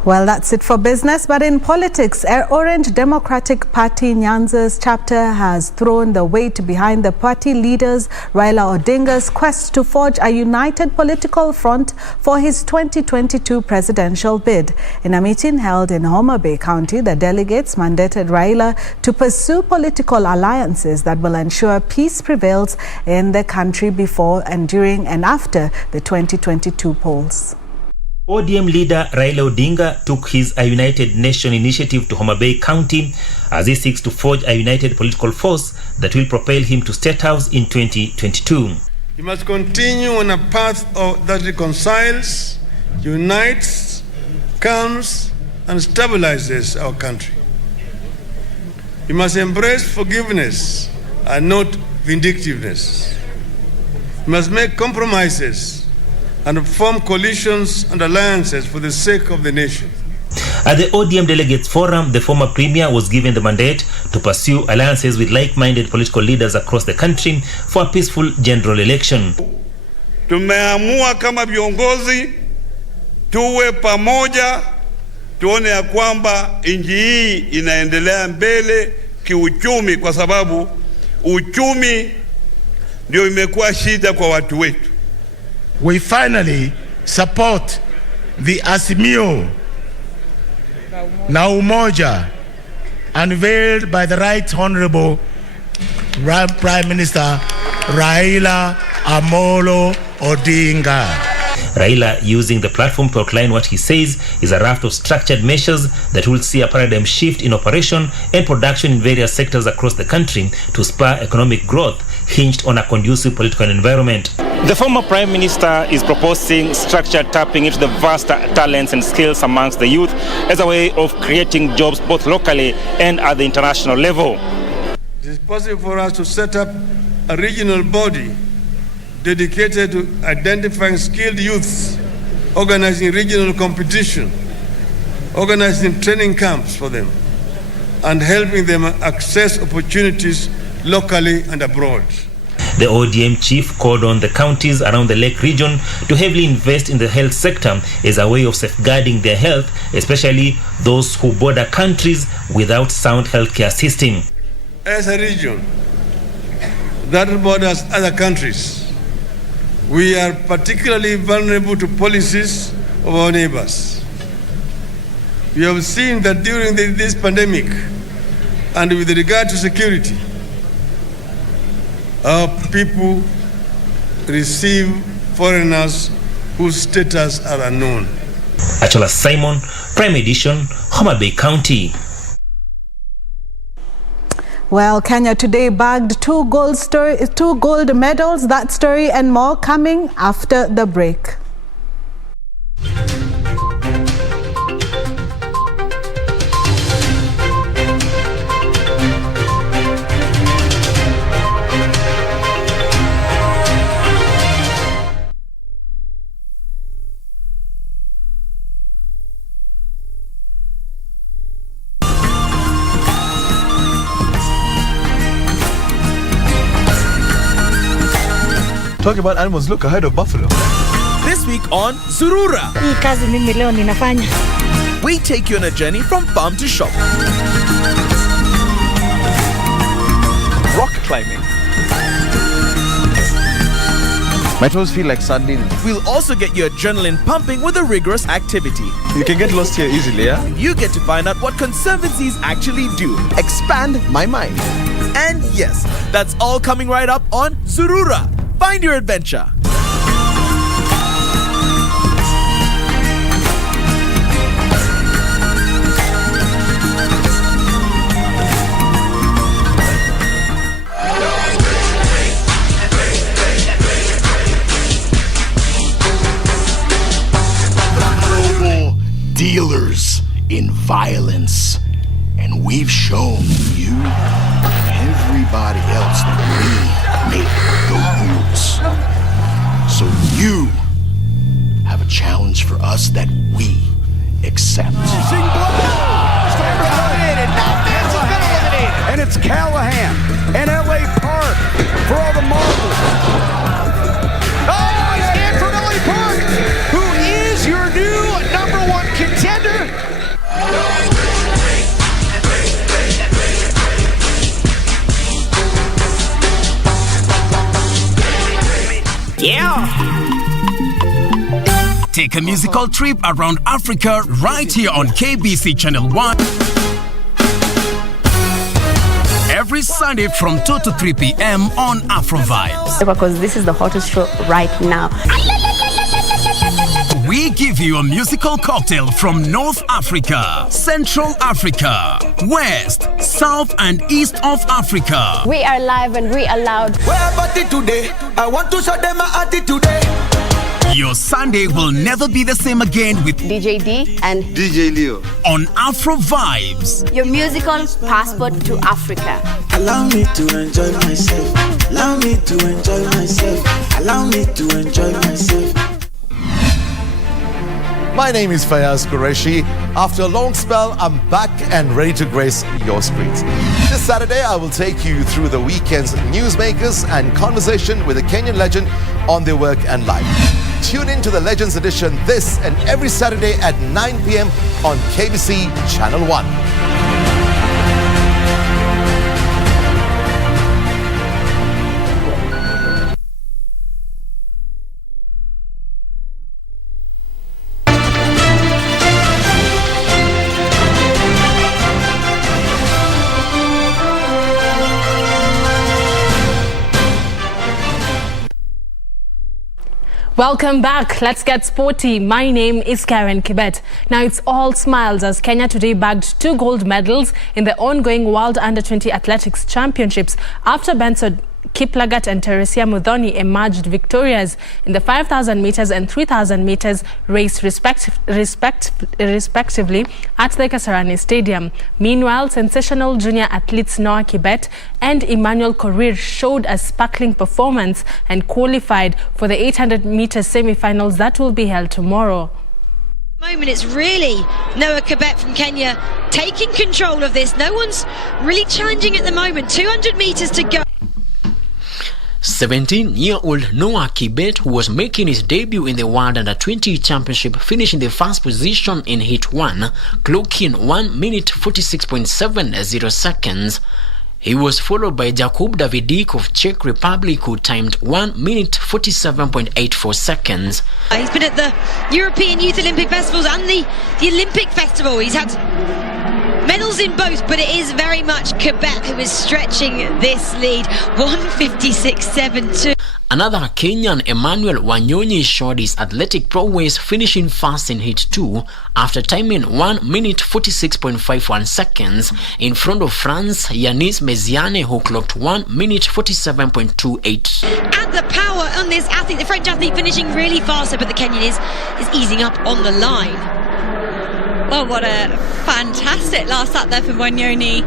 Well, that's it for business, but in politics, Orange Democratic Party Nyanza's chapter has thrown the weight behind the party leaders Raila Odinga's quest to forge a united political front for his 2022 presidential bid. In a meeting held in Homa Bay County, the delegates mandated Raila to pursue political alliances that will ensure peace prevails in the country before and during and after the 2022 polls. ODM leader Raila Odinga took his A United Nation initiative to Homa Bay County as he seeks to forge a united political force that will propel him to State House in 2022. He must continue on a path that reconciles, unites, calms, and stabilizes our country. He must embrace forgiveness and not vindictiveness. He must make compromises and form coalitions and alliances for the sake of the nation. At the ODM Delegates Forum, the former premier was given the mandate to pursue alliances with like-minded political leaders across the country for a peaceful general election. Tumeamua kama viongozi tuwe pamoja, tuone ya kwamba nchi hii inaendelea mbele kiuchumi, kwa sababu uchumi ndio imekuwa shida kwa watu wetu. We finally support the Azimio na Umoja unveiled by the Right Honorable Prime Minister Raila Amolo Odinga. Raila using the platform to outline what he says is a raft of structured measures that will see a paradigm shift in operation and production in various sectors across the country to spur economic growth hinged on a conducive political environment. The former Prime Minister is proposing structured tapping into the vast talents and skills amongst the youth as a way of creating jobs both locally and at the international level. It is possible for us to set up a regional body dedicated to identifying skilled youths, organizing regional competition, organizing training camps for them, and helping them access opportunities locally and abroad. The ODM chief called on the counties around the Lake region to heavily invest in the health sector as a way of safeguarding their health, especially those who border countries without sound healthcare system. As a region that borders other countries, we are particularly vulnerable to policies of our neighbors. We have seen that during this pandemic and with regard to security, our people receive foreigners whose status are unknown. Achola Simon, Prime Edition, Homa Bay County. Well, Kenya today bagged two gold medals. That story and more coming after the break. Talking about animals, look ahead of buffalo. This week on Zurura, we take you on a journey from farm to shop. Rock climbing. My toes feel like sardines. We'll also get your adrenaline pumping with a rigorous activity. You can get lost here easily, yeah? You get to find out what conservancies actually do. Expand my mind. And yes, that's all coming right up on Zurura. Find your adventure. Global dealers in violence, and we've shown you and everybody else that we make the rules. So you have a challenge for us that we accept. And it's Callahan and LA Park for all the marbles. Oh, he's in from LA Park, who is your new #1 contender. Yeah! Take a musical trip around Africa right here on KBC Channel 1. Every Sunday from 2 to 3 p.m. on Afro Vibes. Because this is the hottest show right now. We give you a musical cocktail from North Africa, Central Africa, West, South and East of Africa. We are live and we are loud. Where about it today? I want to show them my attitude today. Your Sunday will never be the same again with DJ D and DJ Leo on Afro Vibes. Your musical passport to Africa. Allow me to enjoy myself. Allow me to enjoy myself. Allow me to enjoy myself. My name is Fayaz Qureshi. After a long spell, I'm back and ready to grace your streets. This Saturday, I will take you through the weekend's newsmakers and conversation with a Kenyan legend on their work and life. Tune in to the Legends Edition this and every Saturday at 9 p.m. on KBC Channel 1. Welcome back. Let's get sporty. My name is Karen Kibet. Now it's all smiles as Kenya today bagged 2 gold medals in the ongoing World Under-20 Athletics Championships after Benson Kiplagat and Teresia Muthoni emerged victorious in the 5,000 meters and 3,000 meters race respectively at the Kasarani Stadium. Meanwhile, sensational junior athletes Noah Kibet and Emmanuel Korir showed a sparkling performance and qualified for the 800 meters semi-finals that will be held tomorrow. Moment it's really Noah Kibet from Kenya taking control of this. No one's really challenging at the moment. 200 meters to go. 17-year-old Noah Kibet, who was making his debut in the World Under-20 Championship, finished in the first position in Heat 1, clocking 1 minute 46.70 seconds. He was followed by Jakub Davidik of Czech Republic, who timed 1 minute 47.84 seconds. He's been at the European Youth Olympic Festivals and the Olympic Festival. He's had medals in both, but it is very much Kibet who is stretching this lead. 156.72. Another Kenyan, Emmanuel Wanyonyi, showed his athletic prowess, finishing first in Heat 2 after timing 1 minute 46.51 seconds in front of France Yanis Meziane, who clocked 1 minute 47.28. And the power on this athlete, the French athlete, finishing really faster, but the Kenyan is easing up on the line. Well, what a fantastic last lap there for Wanyonyi.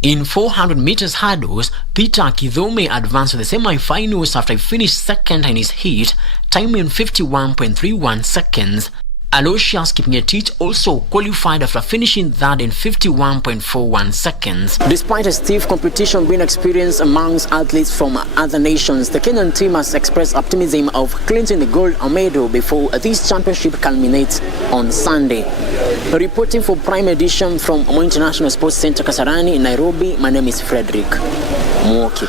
In 400 meters hurdles, Peter Kidhome advanced to the semi-finals after he finished second in his heat, timing 51.31 seconds. Aloysius Kipngetich also qualified after finishing third in 51.41 seconds. Despite a stiff competition being experienced amongst athletes from other nations, the Kenyan team has expressed optimism of clinching the gold medal before this championship culminates on Sunday. Reporting for Prime Edition from Moi International Sports Center, Kasarani, in Nairobi, my name is Frederick Mwoki.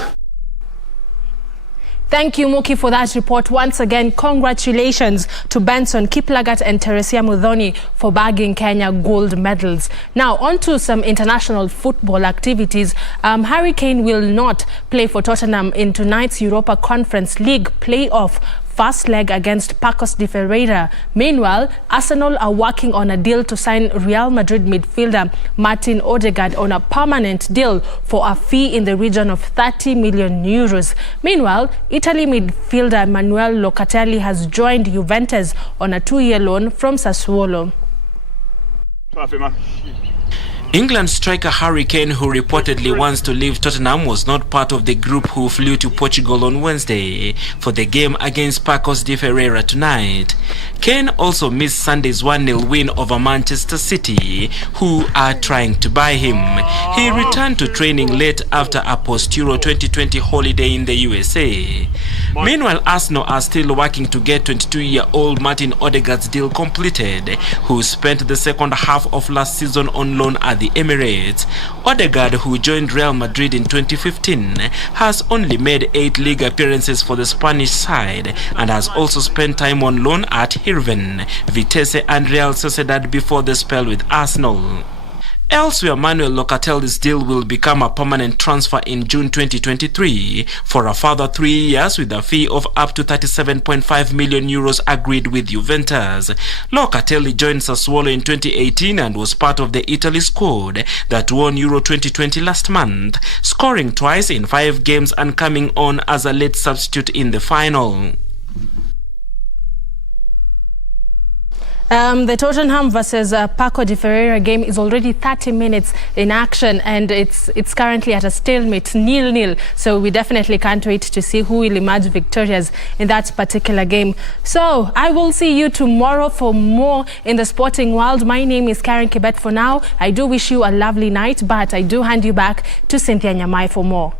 Thank you, Muki, for that report. Once again, congratulations to Benson Kiplagat and Teresia Muthoni for bagging Kenya gold medals. Now, on to some international football activities. Harry Kane will not play for Tottenham in tonight's Europa Conference League playoff first leg against Pacos de Ferreira. Meanwhile, Arsenal are working on a deal to sign Real Madrid midfielder Martin Odegaard on a permanent deal for a fee in the region of 30 million euros. Meanwhile, Italy midfielder Manuel Locatelli has joined Juventus on a 2-year loan from Sassuolo. England striker Harry Kane, who reportedly wants to leave Tottenham, was not part of the group who flew to Portugal on Wednesday for the game against Pacos de Ferreira tonight. Kane also missed Sunday's 1-0 win over Manchester City, who are trying to buy him. He returned to training late after a post-Euro 2020 holiday in the USA. Meanwhile, Arsenal are still working to get 22-year-old Martin Odegaard's deal completed, who spent the second half of last season on loan at the Emirates. Odegaard, who joined Real Madrid in 2015, has only made 8 league appearances for the Spanish side and has also spent time on loan at Hirven, Vitesse and Real Sociedad before the spell with Arsenal. Elsewhere, Manuel Locatelli's deal will become a permanent transfer in June 2023 for a further 3 years with a fee of up to 37.5 million euros agreed with Juventus. Locatelli joined Sassuolo in 2018 and was part of the Italy squad that won Euro 2020 last month, scoring twice in 5 games and coming on as a late substitute in the final. The Tottenham versus Paco de Ferreira game is already 30 minutes in action, and it's currently at a stalemate, 0-0. So we definitely can't wait to see who will emerge victorious in that particular game. So I will see you tomorrow for more in the sporting world. My name is Karen Kibet. For now, I do wish you a lovely night, but I do hand you back to Cynthia Nyamai for more.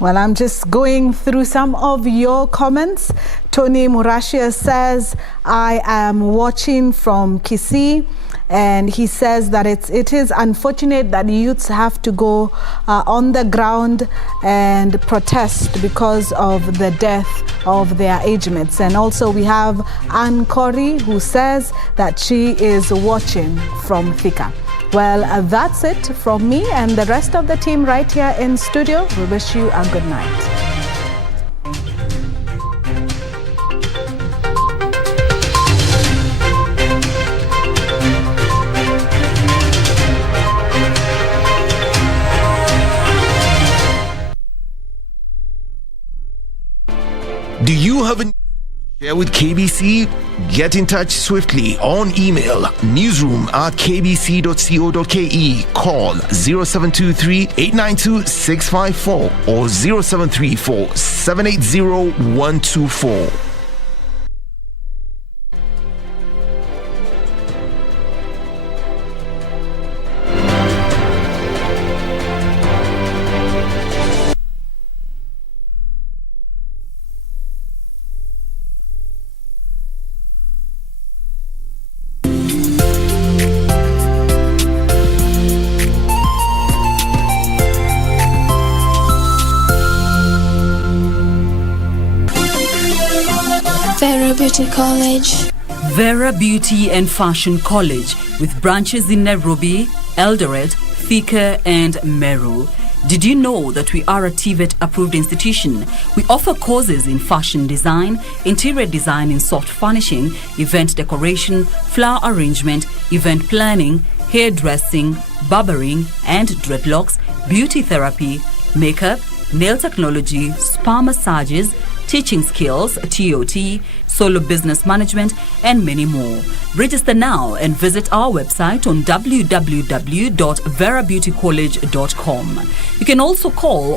Well, I'm just going through some of your comments. Tony Murashia says, I am watching from Kisii, and he says that it is unfortunate that youths have to go on the ground and protest because of the death of their age mates. And also we have Ann Corey, who says that she is watching from Thika. Well, that's it from me and the rest of the team right here in studio. We wish you a good night. Do you have a share with KBC? Get in touch swiftly on email newsroom@kbc.co.ke, call 0723 892 654 or 0734 780 124. Vera Beauty College. Vera Beauty and Fashion College, with branches in Nairobi, Eldoret, Thika and Meru. Did you know that we are a TVET approved institution? We offer courses in fashion design, interior design in soft furnishing, event decoration, flower arrangement, event planning, hairdressing, barbering and dreadlocks, beauty therapy, makeup, nail technology, spa massages, teaching skills, TOT, solo business management, and many more. Register now and visit our website on www.verabeautycollege.com. You can also call